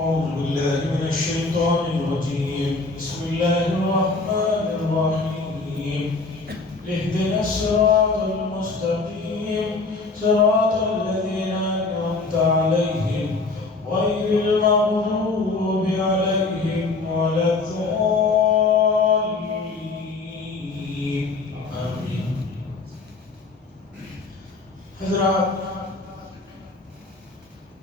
أعوذ بالله من الشيطان الرجيم. بسم الله الرحمن الرحيم. اهدنا الصراط المستقيم صراط الذين أنعمت عليهم غير المغضوب عليهم ولا الضالين. آمين. حضرات،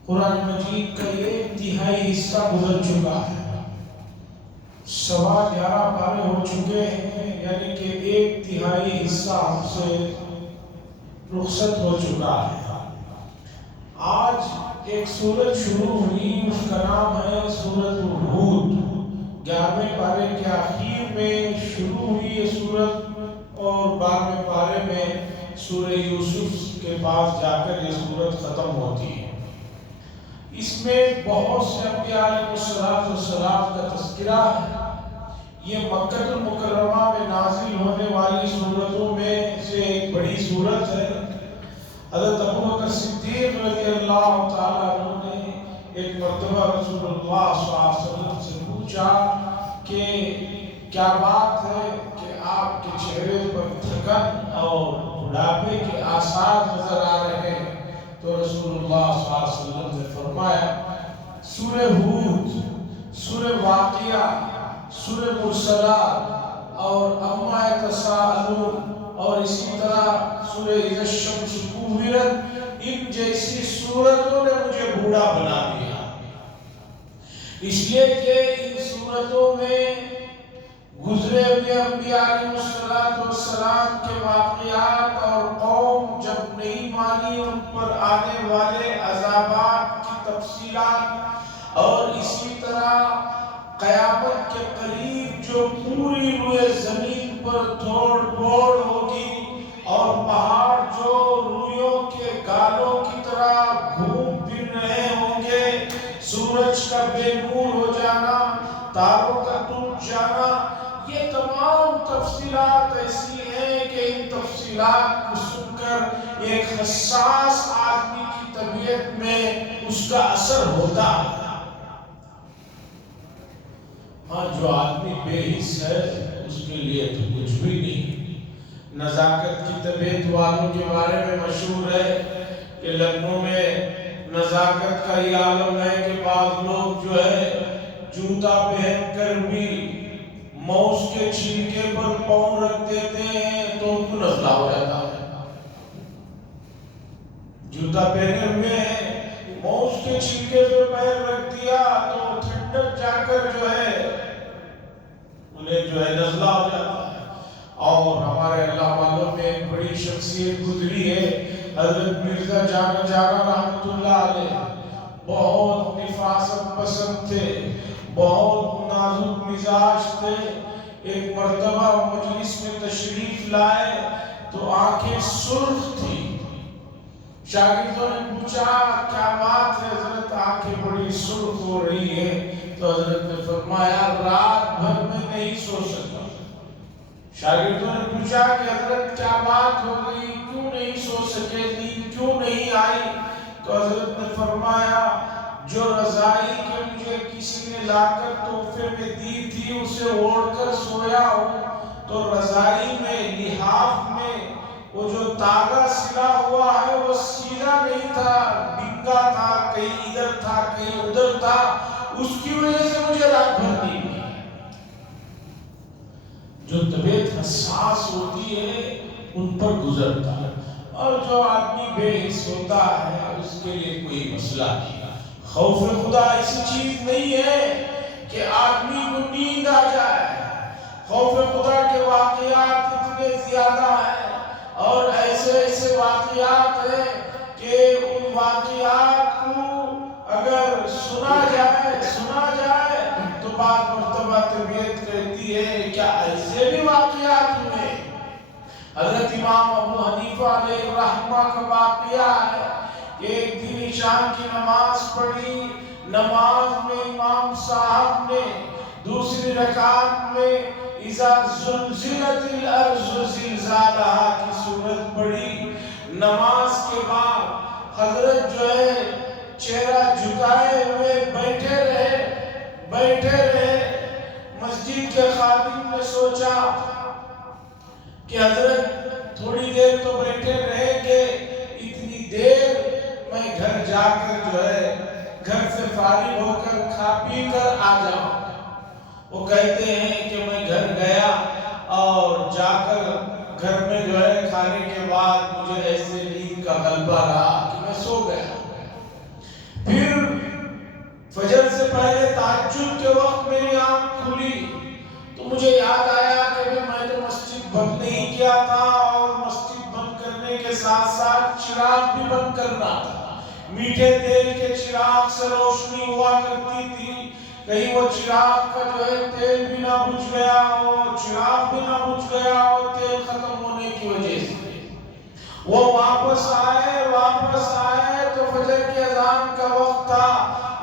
قرآن مجید کا یہ انتہائی حصہ گزر چکا ہے. 11.25 پارے ہو چکے ہیں، یعنی کہ 1/3 حصہ ہم سے رخصت ہو چکا ہے. آج ایک سورت شروع ہوئی، اس کا نام ہے سورت ہود. 11ویں پارے کے آخر میں شروع ہوئی یہ سورت اور 12ویں پارے میں سورہ یوسف کے پاس جا کر یہ سورت ختم ہوتی ہے. اس میں بہت سے انبیاء علیہ السلام کا تذکرہ ہے. یہ مکہ المکرمہ میں نازل ہونے والی صورتوں میں سے ایک بڑی صورت ہے. حضرت ابوبکر صدیق رضی اللہ تعالیٰ عنہ نے ایک مرتبہ رسول اللہ صلی اللہ علیہ وسلم سے پوچھا کہ کیا بات ہے کہ آپ کے چہرے پر تھکن اور بڑھاپے کے آثار نظر آ رہے ہیں؟ تو رسول اللہ صلی اللہ علیہ وسلم نے فرمایا سورہ ہود، سورہ واقعہ، سورہ مرسلات اور اما یتساءلون اور اسی طرح سورہ اذا الشمس کورت، ان جیسی سورتوں نے مجھے بوڑھا بنا دیا. اس لیے کہ ان سورتوں میں گزرے ہوئے انبیاء علیہ السلام کے واقعات اور قوم جب نہیں مانی ان پر آنے والے عذابات کی تفصیلات، اور اسی طرح قیامت کے قریب جو پوری روئے زمین پر توڑ پھوڑ ہوگی اور پہاڑ جو روئیوں کے گالوں کی طرح گھوم پھر رہے ہوں گے، سورج کا بے نور ہو جانا، تاروں کا ٹوٹ جانا، یہ تمام تفصیلات ایسی ہیں کہ ان تفصیلات کو سن کر ایک حساس آدمی کی طبیعت میں اس کا اثر ہوتا ہے. ہاں، جو آدمی بے حس ہے اس کے لیے تو کچھ بھی نہیں. نزاکت کی طبیعت والوں کے بارے میں مشہور ہے کہ لکھنؤ میں نزاکت کا یہ عالم ہے کہ بعض لوگ جو ہے جوتا پہن کر بھی موز کے چھلکے پر پاؤں رکھ دیتے ہیں تو ان کو نزلہ ہو جاتا ہے. جوتا پہنے ہوئے ہیں، موز کے چھلکے پر پیر رکھ دیا تو ٹھنڈک جا کر جو ہے انہیں جو ہے نزلہ ہو جاتا ہے. اور ہمارے اللہ والوں میں ایک بڑی شخصیت گزری ہے، حضرت مرزا جانا رحمت اللہ علیہ. بہت نفاست پسند تھے، بہت نازک مزاج تھے. ایک مرتبہ مجلس میں تشریف لائے تو آنکھیں سرخ تھی. شاگردوں نے پوچھا کیا بات ہے حضرت، آنکھیں بڑی سرخ ہو رہی ہے؟ تو حضرت نے فرمایا رات بھر میں نہیں سو سکا. شاگردوں نے پوچھا کہ حضرت کیا بات ہو گئی، کیوں نہیں سو سکے، نیند کیوں نہیں آئی؟ تو حضرت نے فرمایا جو رضائی کے مجھے کسی نے لا کر تحفے میں دی تھی اسے اوڑھ کر سویا ہوں تو رضائی میں لحاف میں وہ جو تاغا سلا ہوا ہے وہ سیدھا نہیں تھا، ڈنگا تھا، کہیں ادھر تھا کہیں ادھر تھا. اس کی وجہ سے مجھے رات بھر نہیں ہوئی. جو طبیعت حساس ہوتی ہے ان پر گزرتا ہے، اور جو آدمی بے حس ہوتا ہے اس کے لیے کوئی مسئلہ نہیں. خوف خدا ایسی چیز نہیں ہے کہ آدمی کو نیند آ جائے. خوف خدا کے واقعات اتنے زیادہ ہیں اور ایسے واقعات ہیں کہ ان واقعات کو اگر سنا جائے تو بعض مرتبہ طبیعت کہتی ہے کیا ایسے بھی واقعات ہوئے. حضرت امام ابو حنیفہ علیہ الرحمہ کا واقعہ ہے. ایک دن عشاء کی نماز پڑھی، نماز میں امام صاحب نے دوسری رکعت میں اذا زلزلت الارض زلزالہا کی سورت پڑھی. نماز کے بعد حضرت جو ہے چہرہ جھکائے ہوئے بیٹھے رہے بیٹھے رہے. مسجد کے خادم نے سوچا کہ حضرت تھوڑی دیر تو بیٹھے رہیں گے، اتنی دیر میں گھر جا کر جو ہے گھر سے فارغ ہو کر کھا پی کر آ جاؤں. وہ کہتے ہیں کہ میں گھر گیا اور جا کر گھر میں جو ہے کھانے کے بعد مجھے ایسے نیند کا غلبہ رہا کہ میں سو گیا. پھر فجر سے پہلے تہجد کے وقت میری آنکھ کھلی تو مجھے یاد آیا کہ میں تو مسجد بند نہیں کیا تھا، اور مسجد بند کرنے کے ساتھ ساتھ چراغ بھی بند کرنا تھا. میٹھے تیل کے چراغ سے روشنی ہوا کرتی تھی، کہیں وہ چراغ کا جو ہے تیل بھی نہ بجھ گیا ہو، چراغ بھی نہ بجھ گیا ہو تیل ختم ہونے کی وجہ سے. وہ واپس آئے تو فجر کی اذان کا وقت تھا.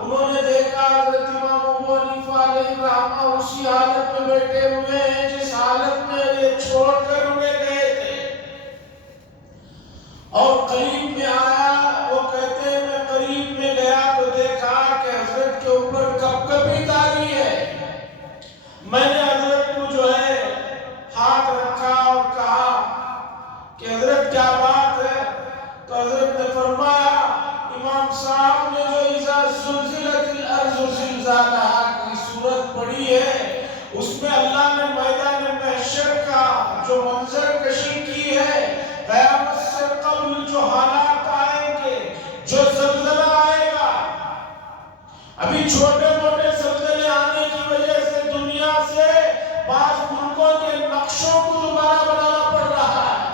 انہوں نے دیکھا حضرت امام ابو حنیفہ علیہ الرحمہ اسی حالت میں بیٹھے ہوئے ہیں جس حالت میں یہ چھوڑ کر انہیں گئے تھے. اور قریب میں آیا، وہ کہتے ہیں میں قریب میں گیا تو دیکھا کہ حضرت کے اوپر کپکپی طاری ہے. میں نے حضرت کو جو ہے ہاتھ رکھا اور کہا کہ حضرت کیا بات ہے؟ تو حضرت نے فرمایا امام صاحب نے جو اذا زلزلت الارض زلزالہا کی سورت پڑھی ہے، اس میں اللہ نے میدان محشر کا جو منظر کشی کی ہے، قیامت سے قبل جو حالات آئیں گے، جو زلزلہ آئے گا. ابھی چھوٹے موٹے زلزلے آنے کی وجہ سے دنیا سے بعض ملکوں کے نقشوں کو دوبارہ بنانا پڑ رہا ہے.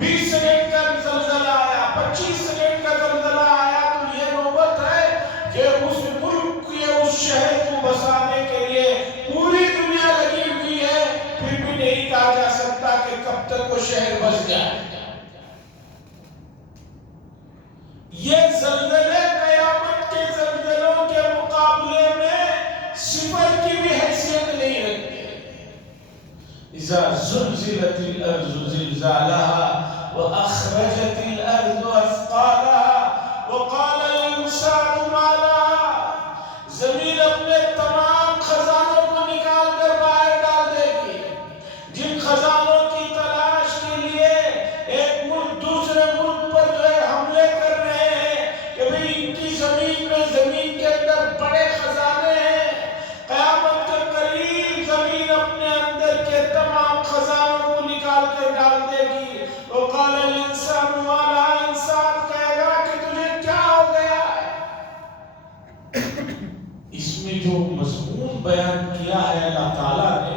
20 سیکنڈ کا زلزلہ آیا، 25 سیکنڈ کا زلزلہ آیا تو یہ نوبت ہے کہ اس ملک کے اس شہر کو بسانے کے لیے پوری دنیا لگی ہوئی ہے. پھر بھی نہیں کہا جا سکتا کہ کب تک وہ شہر بس جائے. یہ زلزلے قیامت کے زلزلوں کے مقابلے میں صفر کی بھی حیثیت نہیں رکھتے. اذا زلزلت الارض زلزالها واخرجت الارض اثقالها وقال الانسان ما لها. زمین اپنے تمام خزانوں کو نکال کر باہر ڈال دے گی. جن خزانوں کی تلاش کے لیے ایک ملک دوسرے ملک پر جو ہے حملے کر رہے ہیں کہ بھئی ان کی زمین کے اندر بڑے خزانے ہیں، قیامت کے قریب زمین اپنے اندر کے تمام خزانوں کو نکال کر ڈال دے گی. وقال الانسان ما لها. انسان کہے گا کہ تجھے کیا ہو گیا ہے؟ اس میں جو مضمون بیان کیا ہے اللہ تعالیٰ نے،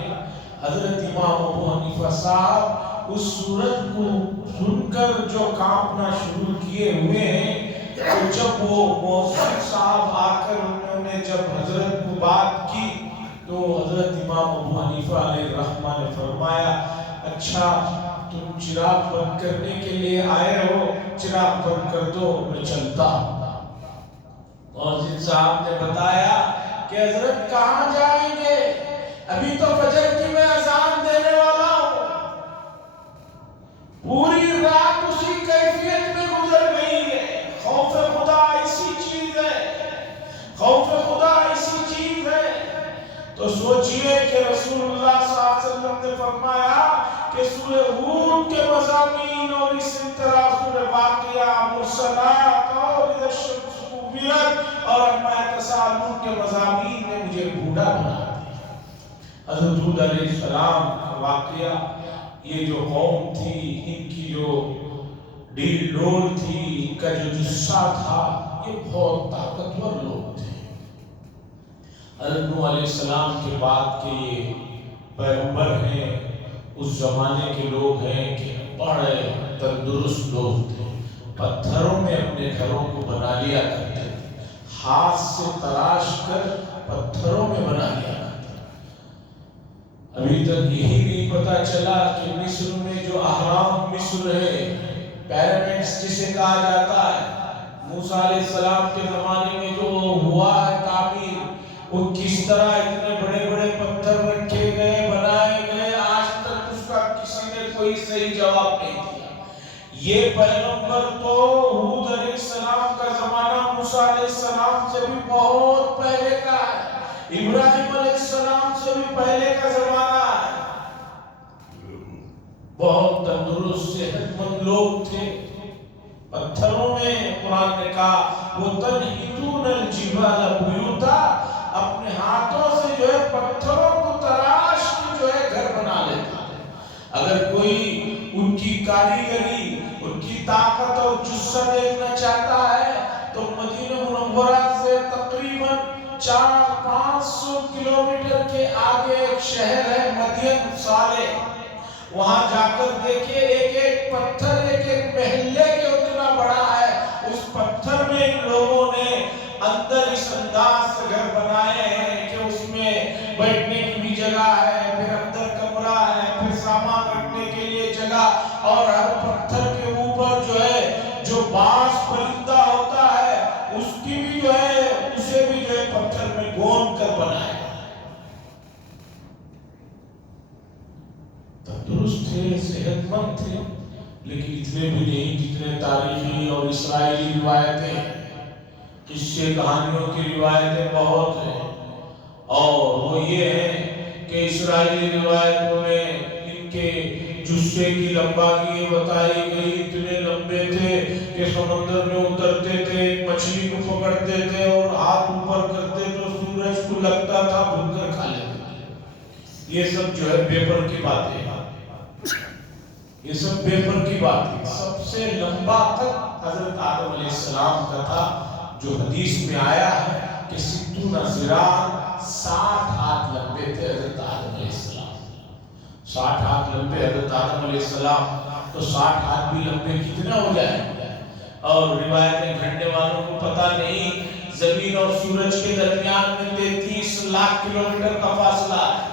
حضرت امام ابو حنیفہ صاحب اس سورت کو سن کر جو کانپنا شروع کیے ہوئے ہیں. تو جب وہ موصل صاحب آ کر انہوں نے جب حضرت کو بات کی تو حضرت امام ابو حنیفہ علیہ الرحمہ نے فرمایا اچھا تم چراغ بند کرنے کے لیے آئے ہو، چراغ بند کر دو میں چلتا ہوں. موصل صاحب نے بتایا کہ حضرت کہاں جائیں گے؟ ابھی تو فجر کی میں اذان دینے والا ہوں. پوری رات اسی کیفیت میں گزر گئی ہے. خوف خدا ایسی چیز ہے، خوف خدا ایسی چیز ہے. تو سوچئے کہ رسول اللہ صلی اللہ علیہ وسلم نے فرمایا کہ سورہ ہود کے مضامین اور اسی طرح سورہ واقعہ، مرسلات اور اذا الشمس کوورت اور اما یتساءلون کے مضامین نے مجھے بوڑھا بنا دیا. حضرت ہود علیہ السلام کا واقعہ، یہ جو قوم تھی ان کی جو ڈیل ڈول تھی، ان کا جو جسہ تھا، یہ بہت طاقتور لوگ تھے. حضرت نوح علیہ السلام کے بعد کے یہ پیغمبر ہیں، اس زمانے کے لوگ ہیں کہ بڑے تندرست لوگ تھے. پتھروں میں اپنے گھروں کو بنا لیا کرتے تھے، ہاتھ سے تراش کر پتھروں میں بنا لیا کرتے. ابھی تک یہی نہیں پتا چلا کہ مصر میں جو اہرام مصر ہے، پیرامڈز جسے کہا جاتا ہے، موسیٰ علیہ السلام کے زمانے میں جو ہوا ہے تعمیر، وہ کس طرح اتنے بڑے بڑے پتھر رکھے گئے، بنائے گئے، آج تک اس کا کسی نے کوئی صحیح جواب نہیں دیا. یہ پیغمبر تو ہود علیہ السلام کا زمانہ موسیٰ علیہ السلام سے بھی بہت پہلے کا ہے. ابراہیم علیہ السلام سے بھی پہلے کا زمانہ ہے، بہت تندرست صحت مند لوگ تھے۔ پتھروں میں قرآن نے کہا وہ تنحتون الجبال بیوتا، اپنے ہاتھوں سے جو ہے پتھروں کو تراش کے جو ہے گھر بنا لیتے تھے۔ اگر کوئی ان کی کاریگری، ان کی طاقت اور جسہ دیکھنا چاہتا ہے تو مدینہ منورہ سے تقریباً 400-500 کلومیٹر کے آگے ایک شہر ہے مدین صالح، وہاں جا کر دیکھیں ایک ایک پتھر ایک ایک محلے کے اتنا بڑا ہے۔ اس پتھر میں ان لوگوں نے اندر اس انداز سے گھر بنائے ہیں کہ اس میں بیٹھنے کی بھی جگہ ہے، پھر اندر کمرہ ہے، پھر سامان رکھنے کے لیے جگہ، اور ہر پتھر کے اوپر جو ہے جو باز پرندہ ہوتا ہے اس کی بھی جو ہے اسے بھی جو ہے پتھر میں گون کر بنائے۔ تندرست تھے، صحت مند تھے، لیکن اتنے بھی نہیں جتنے تاریخی اور اسرائیلی روایتیں، قصے کہانیوں کی روایتیں بہت ہیں۔ اور وہ یہ ہے کہ اسرائیلی روایتوں میں ان کے جسے کی لمبائی بتائی گئی، اتنے لمبے تھے کہ سمندر میں اترتے تھے، مچھلی کو پکڑتے تھے اور ہاتھ اوپر کرتے تو سورج کو لگتا تھا بھن کر کھا لیتے تھے۔ یہ سب جو ہے پیپر کی باتیں ہیں، یہ سب پیپر کی بات ہے۔ سب سے لمبا قد حضرت آدم علیہ السلام کا تھا، جو حدیث میں آیا ہے کہ 60 ذراع، 60 ہاتھ لمبے تھے حضرت آدم علیہ السلام۔ 60 ہاتھ لمبے حضرت آدم علیہ السلام، تو 60 ہاتھ بھی لمبے کتنا ہو جائیں گے؟ اور روایتیں گھڑنے والوں کو پتہ نہیں، زمین اور سورج کے درمیان میں 33 لاکھ کلومیٹر کا فاصلہ ہے۔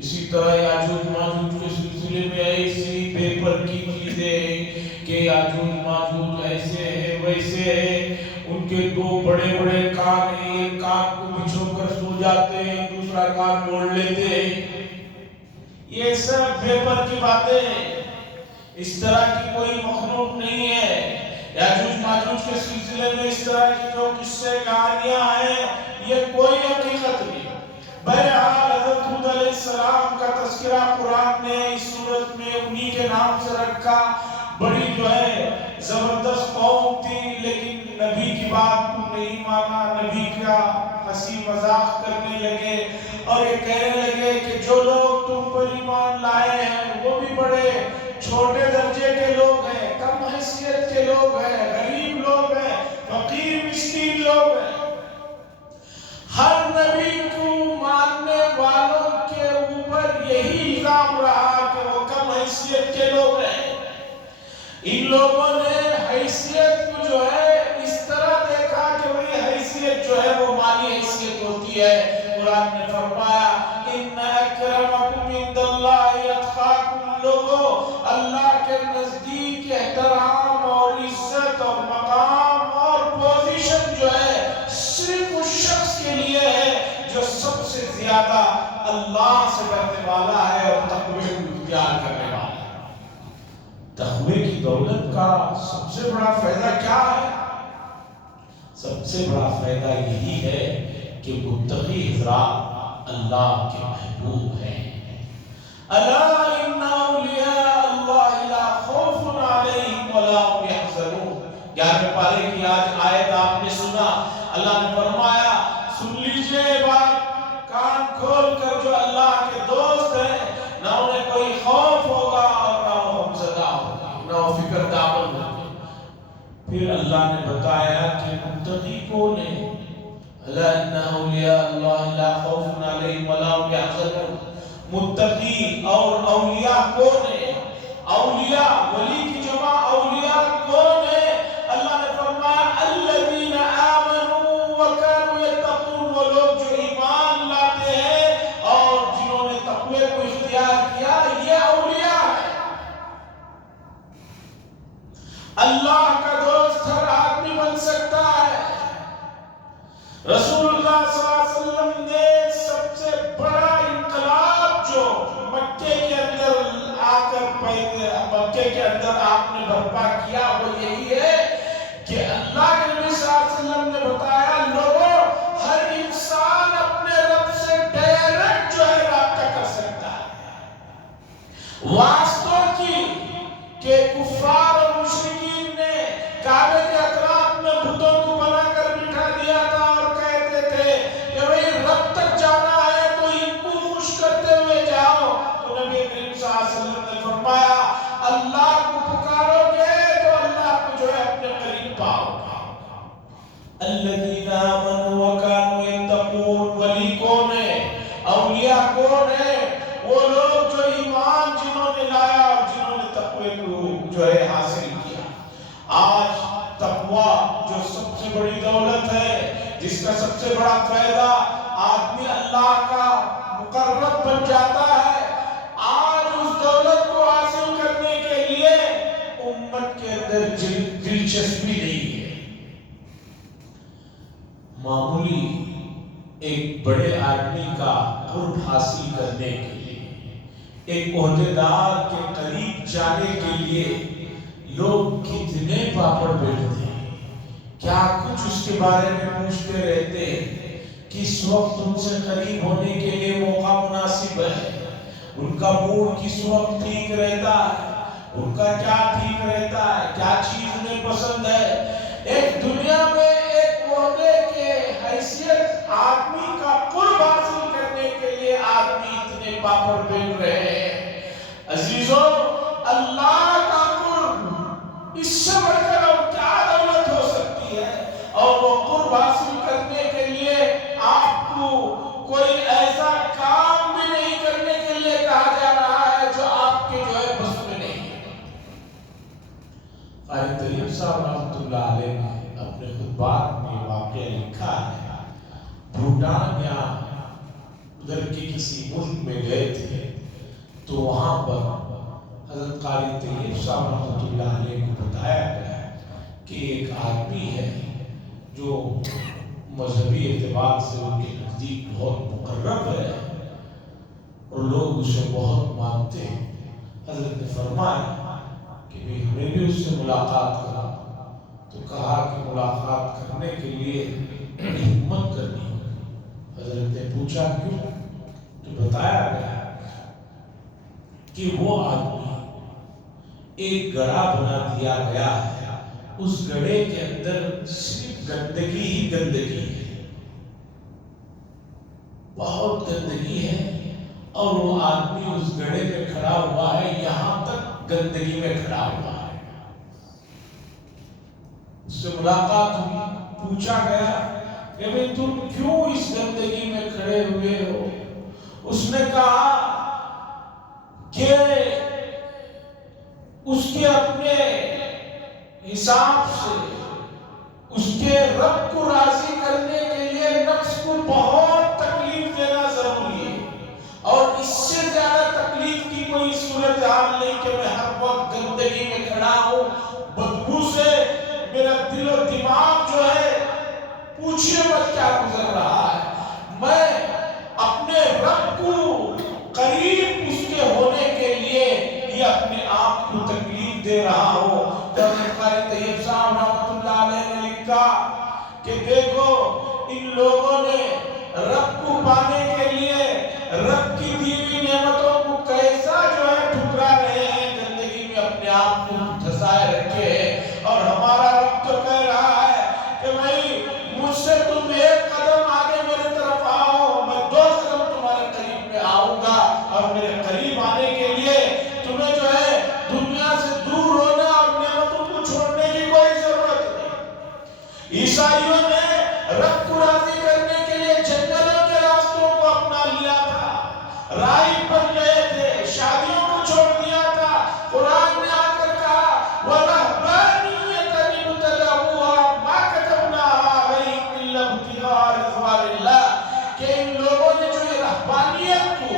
اسی طرح یاجوج ماجوج کے سلسلے میں ایسی پیپر کی چیزیں کہ یاجوج ماجوج ایسے ہیں ویسے ہیں، ان کے 2 بڑے بڑے کان ہیں، ایک کان کو بچھو کر سو جاتے ہیں، دوسرا کان موڑ لیتے ہیں۔ یہ سب پیپر کی باتیں ہیں، اس طرح کی کوئی مخلوق نہیں ہے۔ یاجوج ماجوج کے سلسلے میں اس طرح کی جو قصے کہانیاں ہیں یہ کوئی حقیقت نہیں۔ بہرحال حضرت ہود علیہ السلام کا تذکرہ قرآن نے اس صورت میں انہی کے نام سے رکھا۔ بڑی جو ہے زبردست قوم تھی، لیکن نبی کی بات کو نہیں مانا، نبی کا ہنسی مذاق کرنے لگے اور یہ کہنے لگے کہ جو لوگ تم پر ایمان لائے ہیں وہ بھی بڑے چھوٹے درجے کے لوگ ہیں، کم حیثیت کے لوگ ہیں، غریب لوگ ہیں، فقیر مسکین لوگ ہیں۔ ہر نبی کو ماننے والوں کے اوپر یہی الزام رہا کہ وہ کم حیثیت کے لوگ ہیں۔ ان لوگوں نے حیثیت کو جو ہے اس طرح دیکھا کہ وہی حیثیت جو ہے وہ مالی حیثیت ہوتی ہے۔ قرآن نے فرمایا ان اکرمکم عند اللہ اتقاکم، لوگوں اللہ کے نزدیک احترام اور عزت اور مقام اور پوزیشن جو ہے صرف اس شخص کے لیے ہے جو سب سے زیادہ اللہ سے ڈرنے والا ہے اور تقوی کو اختیار کرنے والا ہے۔ تقوی کی دولت کا سب سے بڑا فائدہ کیا ہے؟ سب سے بڑا فائدہ یہی ہے کہ متقی حضرات اللہ کے محبوب ہیں۔ الا ان اولیاء اللہ لا خوف علیہم ولا هم يحزنون۔ 11ویں پارے کی آج آیت آپ نے سنا، اللہ نے فرمایا سن لیجئے بات کان کھول کر، جو اللہ کے دوست ہیں نہ انہیں کوئی خوف ہوگا اور نہ وہ غمزدہ ہوگا، نہ وہ فکر دامن ہوگا۔ پھر اللہ نے بتایا کہ متقی کون ہے؟ الا ان اولیاء اللہ لا خوف علیہم ولا هم يحزنون۔ متقی اور اولیاء کون ہے؟ اولیاء، ولی کی جمع اولیاء کون ہے؟ اللہ نے فرمایا الذین آمنوا وکانوا یتقون، وہ لوگ جو ایمان لاتے ہیں اور جنہوں نے تقوی کو اختیار کیا، یہ اولیاء ہیں۔ اللہ کا دوست ہر آدمی بن سکتا ہے۔ رسول اللہ صلی اللہ علیہ وسلم نے سب سے بڑا انقلاب جو مکے کے اندر آ کر مکے کے اندر آپ نے برپا کیا وہ یہی ہے کہ اللہ کے نبی صلی اللہ علیہ وسلم نے بتایا لوگوں ہر انسان کہ کفار اور مشرکین نے کعبے کے اطراف میں بتوں کو بنا کر بٹھا دیا تھا اور کہتے تھے کہ بھئی رب تک جانا ہے تو ان کو خوش کرتے ہوئے جاؤ. تو نبی کریم صلی اللہ علیہ وسلم نے فرمایا اللہ کو پکارو گے تو اللہ کو جو ہے اپنے قریب پاؤ. الذین آمنوا وکانوا یتقون. ولی کون ہے؟ اولیاء کون ہے؟ وہ لوگ جو ایمان جنہوں نے لایا اور جنہوں نے تقوی کو جو ہے حاصل کیا. آج تقوی جو سب سے بڑی دولت ہے، جس کا سب سے بڑا فائدہ آدمی اللہ کا مقرب بن جاتا ہے، آج اس دولت کو حاصل کرنے کے لیے امت کے اندر دلچسپی نہیں ہے. معمولی ایک بڑے آدمی کا قرب حاصل کرنے کے لیے، ایک عہدیدار کے قریب جانے کے لیے لوگ کتنے پاپڑ بیلتے ہیں، کیا کچھ اس کے بارے میں پوچھتے رہتے ہیں. کس وقت ان سے قریب ہونے کے لیے موقع مناسب ہے، ان کا موڈ کس وقت ٹھیک رہتا ہے، ان کا کیا ٹھیک رہتا ہے، کیا چیز انہیں پسند ہے. ایک دنیا میں ایک عہدے کے حیثیت آدمی کا قرب حاصل کرنے کے لیے آدمی اتنے پاپڑ بیل رہے ہیں. عزیزوں، اللہ کا قرب اس سے بڑھ کر اور کیا دولت ہو سکتی ہے. اور وہ قرب حاصل کرنے کے لیے آپ کو کوئی ایسا کام بھی نہیں کرنے کے لیے کہا جا رہا ہے جو آپ کے جو ہے بس میں نہیں ہے. قاری طیب صاحب رحمۃ اللہ علیہ نے اپنے خطبات میں واقعہ لکھا ہے. بھوٹان یا ادھر کے کسی ملک میں گئے تھے تو وہاں پر حضرت قاری طیب صاحب رحمۃ اللہ علیہ کو بتایا گیا کہ ایک آدمی ہے جو مذہبی اعتبار سے ان کے نزدیک بہت مقرب ہے اور لوگ اسے بہت مانتے ہیں. حضرت نے فرمایا کہ ہمیں بھی اس سے ملاقات کرا. تو کہا کہ ملاقات کرنے کے لیے ہمت کرنی ہوگی. حضرت نے پوچھا کیوں؟ تو بتایا گیا کہ وہ آدمی ایک گڑھا بنا دیا گیا ہے، اس گڑھے کے اندر صرف گندگی ہی گندگی ہے، بہت گندگی ہے. اور وہ آدمی اس گڑھے میں کھڑا ہوا ہے، یہاں تک گندگی میں کھڑا ہوا ہے. اس سے ملاقات ہوئی، پوچھا گیا کہ بھئی تم کیوں اس گندگی میں کھڑے ہوئے ہو؟ اس نے کہا کہ اس کے اپنے حساب سے اس کے رب کو راضی کرنے کے لیے نفس کو بہت تکلیف دینا ضروری ہے، اور اس سے زیادہ تکلیف کی کوئی صورتحال نہیں کہ میں ہر وقت گندگی میں کھڑا ہوں، بدبو سے میرا دل و دماغ جو ہے پوچھئے مت کیا گزر رہا ہے. میں اپنے رب کو قریب اس کے ہونے کے لیے یہ اپنے آپ کو تکلیف دے رہا ہوں. قاری طیب صاحب رحمۃ اللہ علیہ نے لکھا کہ دیکھو ان لوگوں نے رب کو پانے کے لیے رب کی دی ہوئی نعمتوں کو کیسا جو ہے ٹھکرا رہے ہیں، زندگی میں اپنے آپ کو دھسائے رکھے ہیں. اور ہمارا رب تو کہہ رہا ہے کہ بھائی مجھ سے تم ایک قدم آگے میرے طرف آؤ، میں 2 قدم تمہارے قریب میں آؤں گا. اور میرے قریب آنے کے لیے تمہیں جو ہے دنیا سے دور ہونا اور نعمتوں کو چھوڑنے کی کوئی ضرورت نہیں. عیسائیوں نے رب کو راضی کرنے کے لیے جنگلوں کے راستوں کو اپنا لیا تھا، راہب بن گئے تھے، شادیوں کو چھوڑ دیا تھا. قرآن نے آ کر کہا وَرَهْبَانِيَّةً ابْتَدَعُوهَا مَا كَتَبْنَاهَا عَلَيْهِمْ إِلَّا ابْتِغَاءَ رِضْوَانِ اللَّهِ کہ ان لوگوں نے جو یہ رہبانیت کو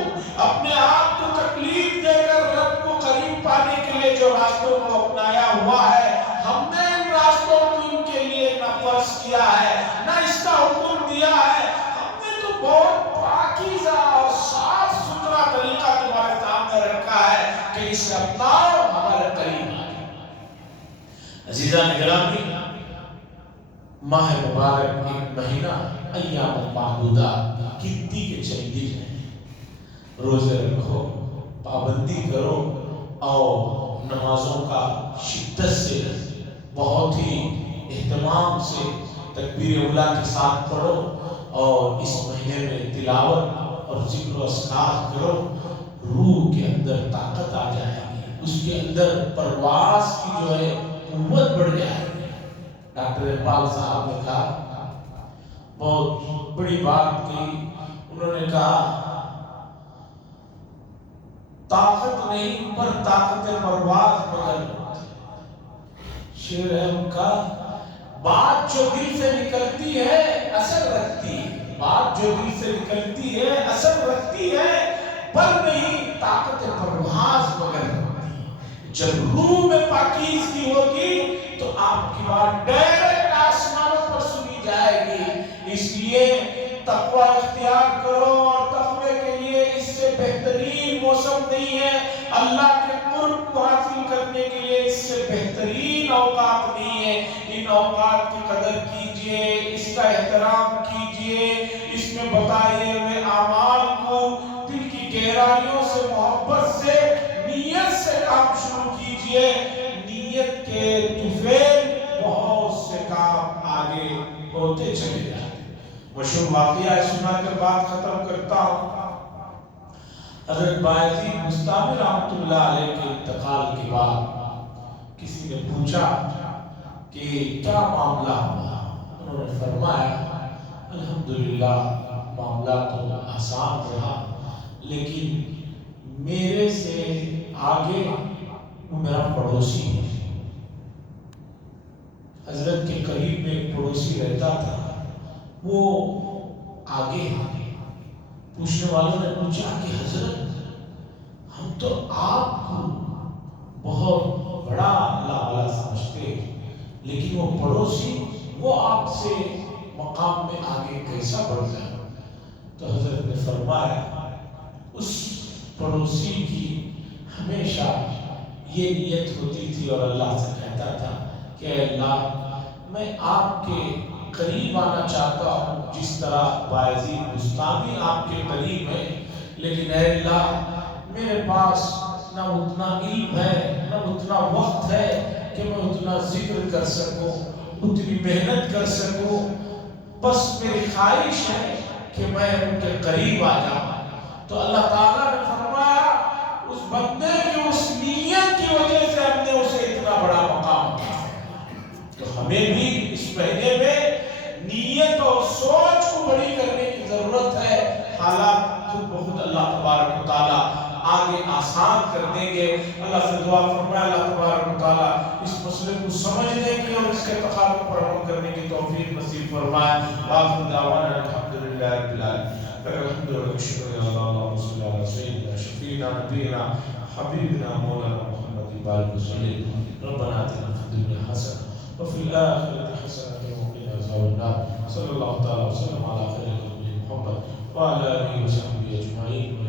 اپنے آپ کو تکلیف دے کر رب کو قریب پانے کے لیے جو راستوں کو اپنایا ہوا ہے، ہم نے ان راستوں کو ان کے لیے نہ فرض کیا ہے نہ اس کا حکم دیا ہے. ہم نے تو بہت پاکیزہ اور صاف ستھرا طریقہ تمہارے سامنے رکھا ہے کہ اسے اپناؤ، ہمارے قریب آئے. عزیزان گرامی، ماہ مبارک ایک مہینہ ایام المعدودات گنتی کے چند دن ہیں. روزے رکھو، پابندی کرو اور نمازوں کا شدت سے، بہت ہی اہتمام سے تکبیر اولیٰ کے ساتھ پڑھو، اور اس مہینے میں تلاوت اور ذکر و اذکار کرو، روح کے اندر طاقت آ جائے گی، اس کے اندر پرواز کی جو ہے قوت بڑھ جائے گی۔ ڈاکٹر اقبال صاحب نے کہا، بہت بڑی بات کی، انہوں نے کہا طاقت نہیں پر طاقت پرواز مگر، شعر ہے ان کا، بات جو دل سے نکلتی ہے اثر رکھتی ہے، بات جو دل سے نکلتی ہے اثر رکھتی ہے، پر نہیں طاقت پرواز مگر رکھتی ہے۔ جب روح میں پاکیزگی ہوگی تو آپ کی بات ڈائریکٹ آسمانوں پر سنی جائے گی۔ اس لیے تقوی اختیار کرو، اور تقوی کے لیے اس سے بہترین موسم نہیں ہے، اللہ کے قرب کو حاصل کرنے کے لیے اس سے بہترین اوقات نہیں ہے۔ ان اوقات کی قدر کیجئے، اس کا احترام کیجئے، اس میں بتائے ہوئے اعمال کو دل کی گہرائیوں سے، محبت سے، نیت سے کام شروع کیجئے۔ نیت کے طفیل بہت سے کام آگے ہوتے چلے جائیں۔ مشہور واقعہ سنا کر بات ختم کرتا ہوں۔ حضرت بایزید بستامی رحمۃ اللہ علیہ کے انتقال کے بعد کسی نے پوچھا کہ کیا معاملہ ہوا؟ انہوں نے فرمایا، الحمدللہ معاملہ تو آسان رہا، لیکن میرے سے آگے وہ میرا پڑوسی ہے۔ حضرت کے قریب میں ایک پڑوسی رہتا تھا، وہ آگے پوچھنے والوں نے پوچھا کہ حضرت ہم تو آپ کو بہت بڑا اللہ والا سمجھتے ہیں، لیکن وہ پڑوسی وہ آپ سے مقام میں آگے کیسا بڑھ گیا؟ تو حضرت نے فرمایا، اس پڑوسی کی ہمیشہ یہ نیت ہوتی تھی اور اللہ سے کہتا تھا کہ اللہ میں آپ کے قریب آنا چاہتا ہوں جس طرح بایزید بستامی آپ کے قریب ہے، لیکن اے اللہ میرے پاس نہ اتنا علم ہے، نہ اتنا وقت ہے کہ میں اتنا ذکر کر سکوں، اتنی محنت کر سکوں، بس میری خواہش ہے کہ میں ان کے قریب آ جاؤں۔ تو اللہ تعالیٰ نے فرمایا، اس بندے کی اس نیت کی وجہ سے ہم نے اسے اتنا بڑا مقام دیا۔ تو ہمیں بھی اس مہینے میں نیت اور سوچ کو بڑی کرنے کی ضرورت ہے۔ حالات خود بخود اللہ تبارک و تعالیٰ آگے آسان کر دیں گے۔ اللہ سے دعا فرمائے اللہ تبارک و تعالیٰ اس مسئلے کو سمجھنے کی اور اس کے تقاضوں پر عمل کرنے کی توفیق نصیب فرمائے۔ آخر دعوانا الحمدللہ رب العالمین۔ الحمد لله شكر يا الله اللهم صل على سيدنا شفيعنا نبينا حبيبنا مولانا محمد بارك وسلم ربنا آتنا في الدنيا حسنة وفي الآخرة حسنة وقنا عذاب النار صلى الله تعالى وسلم على خير خلقه محمد وعلى آله وصحبه أجمعين